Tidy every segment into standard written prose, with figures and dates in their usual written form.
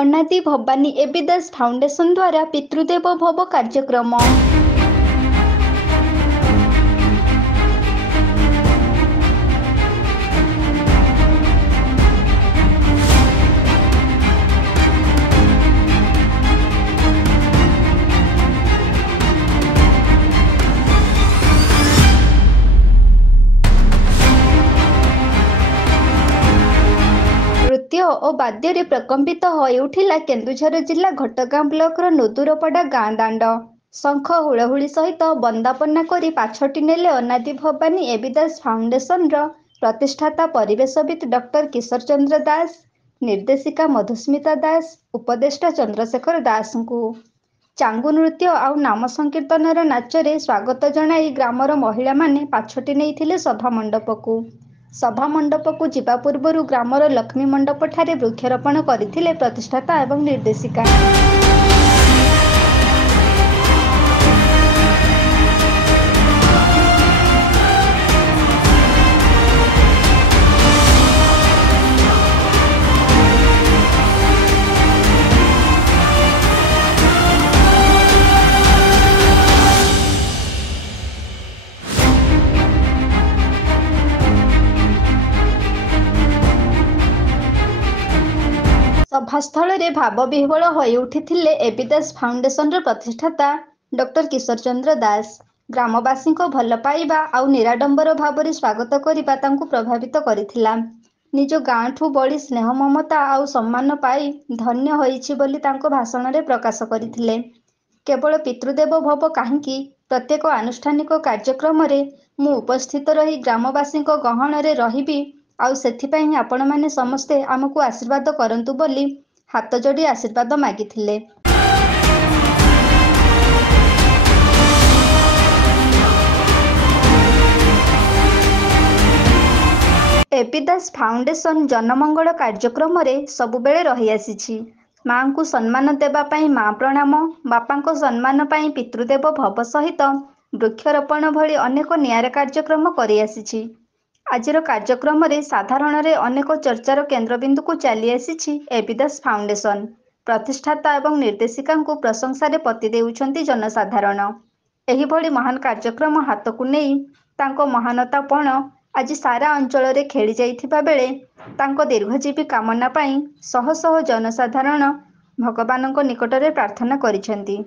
ଅନାଦି Bhabani AB Das foundation ଦ୍ୱାରା ପିତୃଦେବ ଭବ କାର୍ଯ୍ୟକ୍ରମ। ନୃତ୍ୟ ଓ ବାଦ୍ୟରେ ପ୍ରକମ୍ପିତ ହୋଇଉଠିଲା କେନ୍ଦୁଝର ଜିଲ୍ଲା ଘଟଗାଁ ବ୍ଲକର ନୁଦୁରପଡ଼ା ଗାଁ ଦାଣ୍ଡ। ଶଙ୍ଖ ହୁଳହୁଳି ସହିତ ବନ୍ଦାପନା କରି ପାଛୋଟି ନେଲେ ଅନାଦି ଭବାନୀ ଏବି ଦାସ ଫାଉଣ୍ଡେସନର ପ୍ରତିଷ୍ଠାତା ପରିବେଶବିତ୍ ଡକ୍ଟର କିଶୋର ଚନ୍ଦ୍ର ଦାସ, ନିର୍ଦ୍ଦେଶିକା ମଧୁସ୍ମିତା ଦାସ, ଉପଦେଷ୍ଟା ଚନ୍ଦ୍ରଶେଖର ଦାସଙ୍କୁ। ଚାଙ୍ଗୁ ନୃତ୍ୟ ଆଉ ନାମ ସଂକୀର୍ତ୍ତନର ନାଚରେ ସ୍ୱାଗତ ଜଣାଇ ଗ୍ରାମର ମହିଳାମାନେ ପାଛୋଟି ନେଇଥିଲେ ସଭାମଣ୍ଡପକୁ। ସଭାମଣ୍ଡପକୁ ଯିବା ପୂର୍ବରୁ ଗ୍ରାମର ଲକ୍ଷ୍ମୀ ମଣ୍ଡପଠାରେ ବୃକ୍ଷରୋପଣ କରିଥିଲେ ପ୍ରତିଷ୍ଠାତା ଏବଂ ନିର୍ଦ୍ଦେଶିକା। ସଭାସ୍ଥଳରେ ଭାବବିହ୍ୱଳ ହୋଇଉଠିଥିଲେ ଏବି ଦାସ ଫାଉଣ୍ଡେସନର ପ୍ରତିଷ୍ଠାତା ଡକ୍ଟର କିଶୋର ଚନ୍ଦ୍ର ଦାସ। ଗ୍ରାମବାସୀଙ୍କ ଭଲ ପାଇବା ଆଉ ନିରାଡମ୍ବର ଭାବରେ ସ୍ୱାଗତ କରିବା ତାଙ୍କୁ ପ୍ରଭାବିତ କରିଥିଲା। ନିଜ ଗାଁଠୁ ବଳି ସ୍ନେହ ମମତା ଆଉ ସମ୍ମାନ ପାଇ ଧନ୍ୟ ହୋଇଛି ବୋଲି ତାଙ୍କ ଭାଷଣରେ ପ୍ରକାଶ କରିଥିଲେ। କେବଳ ପିତୃଦେବ ଭବ କାହିଁକି, ପ୍ରତ୍ୟେକ ଆନୁଷ୍ଠାନିକ କାର୍ଯ୍ୟକ୍ରମରେ ମୁଁ ଉପସ୍ଥିତ ରହି ଗ୍ରାମବାସୀଙ୍କ ଗହଣରେ ରହିବି ଆଉ ସେଥିପାଇଁ ଆପଣମାନେ ସମସ୍ତେ ଆମକୁ ଆଶୀର୍ବାଦ କରନ୍ତୁ ବୋଲି ହାତ ଯୋଡ଼ି ଆଶୀର୍ବାଦ ମାଗିଥିଲେ। ଏବି ଦାସ ଫାଉଣ୍ଡେସନ ଜନମଙ୍ଗଳ କାର୍ଯ୍ୟକ୍ରମରେ ସବୁବେଳେ ରହିଆସିଛି। ମାଙ୍କୁ ସମ୍ମାନ ଦେବା ପାଇଁ ମା ପ୍ରଣାମ, ବାପାଙ୍କ ସମ୍ମାନ ପାଇଁ ପିତୃଦେବ ଭବ ସହିତ ବୃକ୍ଷରୋପଣ ଭଳି ଅନେକ ନିଆରା କାର୍ଯ୍ୟକ୍ରମ କରିଆସିଛି। ଆଜିର କାର୍ଯ୍ୟକ୍ରମରେ ସାଧାରଣରେ ଅନେକ ଚର୍ଚ୍ଚାର କେନ୍ଦ୍ରବିନ୍ଦୁକୁ ଚାଲିଆସିଛି ଏବି ଦାସ ଫାଉଣ୍ଡେସନ। ପ୍ରତିଷ୍ଠାତା ଏବଂ ନିର୍ଦ୍ଦେଶିକାଙ୍କୁ ପ୍ରଶଂସାରେ ପୋତି ଦେଉଛନ୍ତି ଜନସାଧାରଣ। ଏହିଭଳି ମହାନ କାର୍ଯ୍ୟକ୍ରମ ହାତକୁ ନେଇ ତାଙ୍କ ମହାନତାପଣ ଆଜି ସାରା ଅଞ୍ଚଳରେ ଖେଳି ଯାଇଥିବା ବେଳେ ତାଙ୍କ ଦୀର୍ଘଜୀବୀ କାମନା ପାଇଁ ଶହ ଶହ ଜନସାଧାରଣ ଭଗବାନଙ୍କ ନିକଟରେ ପ୍ରାର୍ଥନା କରିଛନ୍ତି।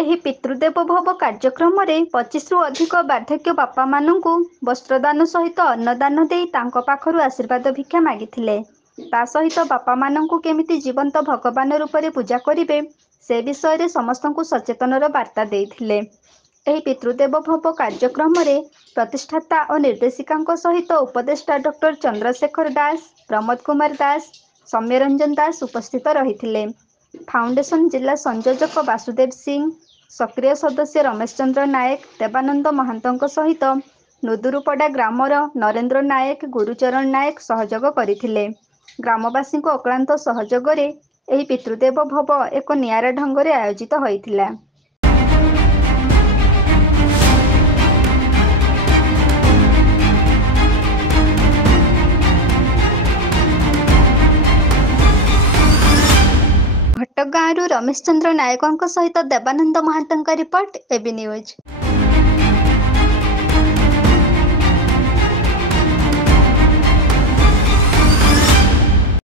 ଏହି ପିତୃଦେବ ଭବ କାର୍ଯ୍ୟକ୍ରମରେ 25ରୁ ଅଧିକ ବାର୍ଦ୍ଧକ୍ୟ ବାପାମାନଙ୍କୁ ବସ୍ତ୍ରଦାନ ସହିତ ଅନ୍ନଦାନ ଦେଇ ତାଙ୍କ ପାଖରୁ ଆଶୀର୍ବାଦ ଭିକ୍ଷା ମାଗିଥିଲେ। ତା ସହିତ ବାପାମାନଙ୍କୁ କେମିତି ଜୀବନ୍ତ ଭଗବାନ ରୂପରେ ପୂଜା କରିବେ ସେ ବିଷୟରେ ସମସ୍ତଙ୍କୁ ସଚେତନର ବାର୍ତ୍ତା ଦେଇଥିଲେ। ଏହି ପିତୃଦେବ ଭବ କାର୍ଯ୍ୟକ୍ରମରେ ପ୍ରତିଷ୍ଠାତା ଓ ନିର୍ଦ୍ଦେଶିକାଙ୍କ ସହିତ ଉପଦେଷ୍ଟା ଡକ୍ଟର ଚନ୍ଦ୍ରଶେଖର ଦାସ, ପ୍ରମୋଦ କୁମାର ଦାସ, ସୌମ୍ୟରଞ୍ଜନ ଦାସ ଉପସ୍ଥିତ ରହିଥିଲେ। ଫାଉଣ୍ଡେସନ ଜିଲ୍ଲା ସଂଯୋଜକ ବାସୁଦେବ ସିଂ, ସକ୍ରିୟ ସଦସ୍ୟ ରମେଶ ଚନ୍ଦ୍ର ନାୟକ, ଦେବାନନ୍ଦ ମହାନ୍ତଙ୍କ ସହିତ ନୁଦୁରୁପଡ଼ା ଗ୍ରାମର ନରେନ୍ଦ୍ର ନାୟକ, ଗୁରୁଚରଣ ନାୟକ ସହଯୋଗ କରିଥିଲେ। ଗ୍ରାମବାସୀଙ୍କ ଅକ୍ଳାନ୍ତ ସହଯୋଗରେ ଏହି ପିତୃଦେବ ଭବ ଏକ ନିଆରା ଢଙ୍ଗରେ ଆୟୋଜିତ ହୋଇଥିଲା। ଘଟଗାଁରୁ ରମେଶ ଚନ୍ଦ୍ର ନାୟକଙ୍କ ସହିତ ଦେବାନନ୍ଦ ମହାନ୍ତଙ୍କ ରିପୋର୍ଟ, ଏବି ନ୍ୟୁଜ।